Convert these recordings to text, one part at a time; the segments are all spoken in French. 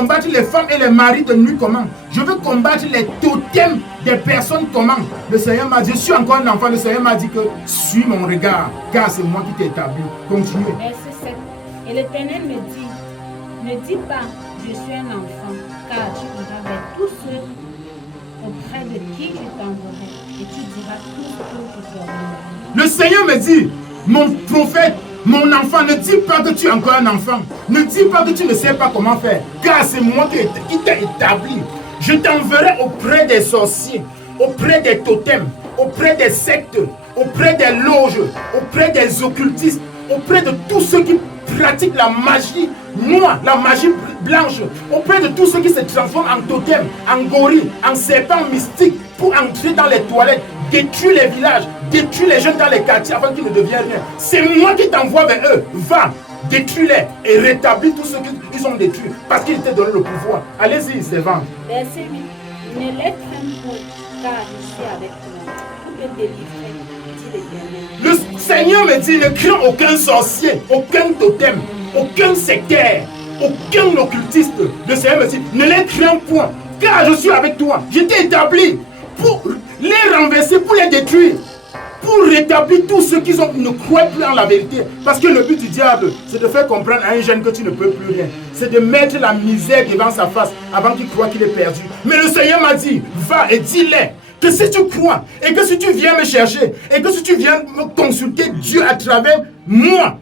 combattre les femmes et les maris de nuit comment? Je veux combattre les totems des personnes comment? Le Seigneur m'a dit, je suis encore un enfant. Le Seigneur m'a dit que suis mon regard, car c'est moi qui t'ai établi. Continuez. Verset 7. Et l'Éternel me dit, ne dis pas, je suis un enfant, car tu iras vers tous ceux auprès de qui je t'enverrai, et tu diras tout ce que je t'ordonnerai. Le Seigneur me dit, mon prophète, mon enfant, ne dis pas que tu es encore un enfant. Ne dis pas que tu ne sais pas comment faire. Car c'est moi qui t'ai établi. Je t'enverrai auprès des sorciers, auprès des totems, auprès des sectes, auprès des loges, auprès des occultistes, auprès de tous ceux qui pratiquent la magie noire, la magie blanche, auprès de tous ceux qui se transforment en totem, en gorille, en serpent mystique pour entrer dans les toilettes, détruire les villages, détruire les jeunes dans les quartiers afin qu'ils ne deviennent rien. C'est moi qui t'envoie vers eux. Va, détruis-les et rétablis tous ceux qu'ils ont détruits parce qu'ils t'ont donné le pouvoir. Allez-y, Stéphane. Verset 8. Ne les crains point, car je suis avec toi pour te délivrer, dit l'Éternel. Le Seigneur me dit, ne crains aucun sorcier, aucun totem, aucun sectaire, aucun occultiste. Le Seigneur me dit, ne les crains point, car je suis avec toi. Je t'ai établi pour les renverser, pour les détruire, pour rétablir tous ceux qui ne croient plus en la vérité. Parce que le but du diable, c'est de faire comprendre à un jeune que tu ne peux plus rien. C'est de mettre la misère devant sa face avant qu'il croit qu'il est perdu. Mais le Seigneur m'a dit, va et dis-les que si tu crois et que si tu viens me chercher et que si tu viens me consulter Dieu à travers moi,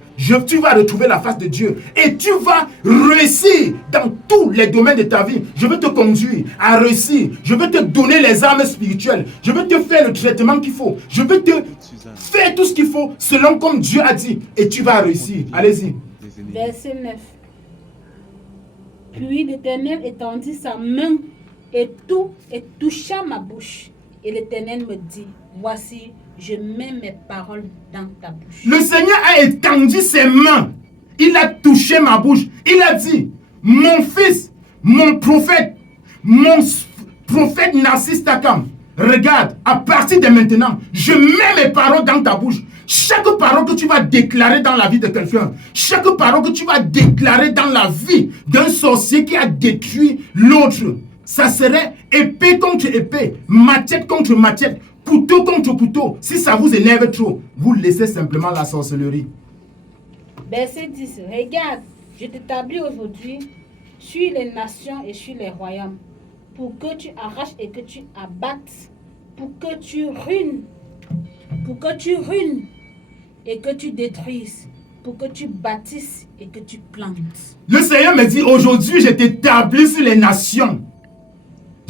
tu vas retrouver la face de Dieu et tu vas réussir dans tous les domaines de ta vie. Je veux te conduire à réussir. Je veux te donner les armes spirituelles. Je veux te faire le traitement qu'il faut. Je veux te faire tout ce qu'il faut selon comme Dieu a dit et tu vas réussir. Allez-y. Verset 9. Puis l'Éternel étendit sa main et toucha ma bouche. Et l'Éternel me dit, voici, je mets mes paroles dans ta bouche. Le Seigneur a étendu ses mains. Il a touché ma bouche. Il a dit, mon fils, mon prophète Narcisse Takam, regarde, à partir de maintenant, je mets mes paroles dans ta bouche. Chaque parole que tu vas déclarer dans la vie de quelqu'un, chaque parole que tu vas déclarer dans la vie d'un sorcier qui a détruit l'autre, ça serait épée contre épée, machette contre machette, couteau contre couteau. Si ça vous énerve trop, vous laissez simplement la sorcellerie. Verset 10. Regarde, je t'établis aujourd'hui sur les nations et sur les royaumes, pour que tu arraches et que tu abattes, pour que tu ruines et que tu détruises, pour que tu bâtisses et que tu plantes. Le Seigneur me dit, aujourd'hui, je t'établis sur les nations.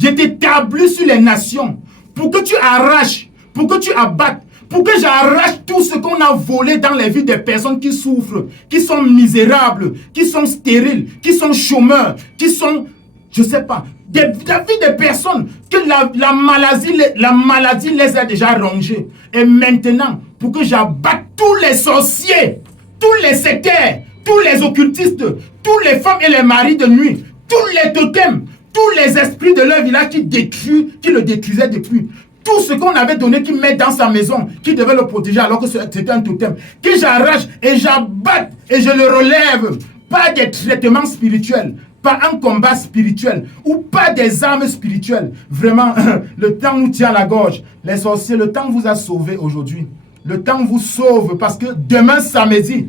Je t'établis sur les nations pour que tu arraches, pour que tu abattes, pour que j'arrache tout ce qu'on a volé dans les vies des personnes qui souffrent, qui sont misérables, qui sont stériles, qui sont chômeurs, qui sont, je ne sais pas, la vie des personnes que la maladie les a déjà rongées. Et maintenant, pour que j'abatte tous les sorciers, tous les sectaires, tous les occultistes, tous les femmes et les maris de nuit, tous les totems, tous les esprits de leur village qui le détruisaient depuis. Tout ce qu'on avait donné, qui met dans sa maison, qui devait le protéger alors que c'était un totem, que j'arrache et j'abatte et je le relève. Pas des traitements spirituels, pas un combat spirituel ou pas des armes spirituelles. Vraiment, le temps nous tient à la gorge. Les sorciers, le temps vous a sauvé aujourd'hui. Le temps vous sauve parce que demain samedi,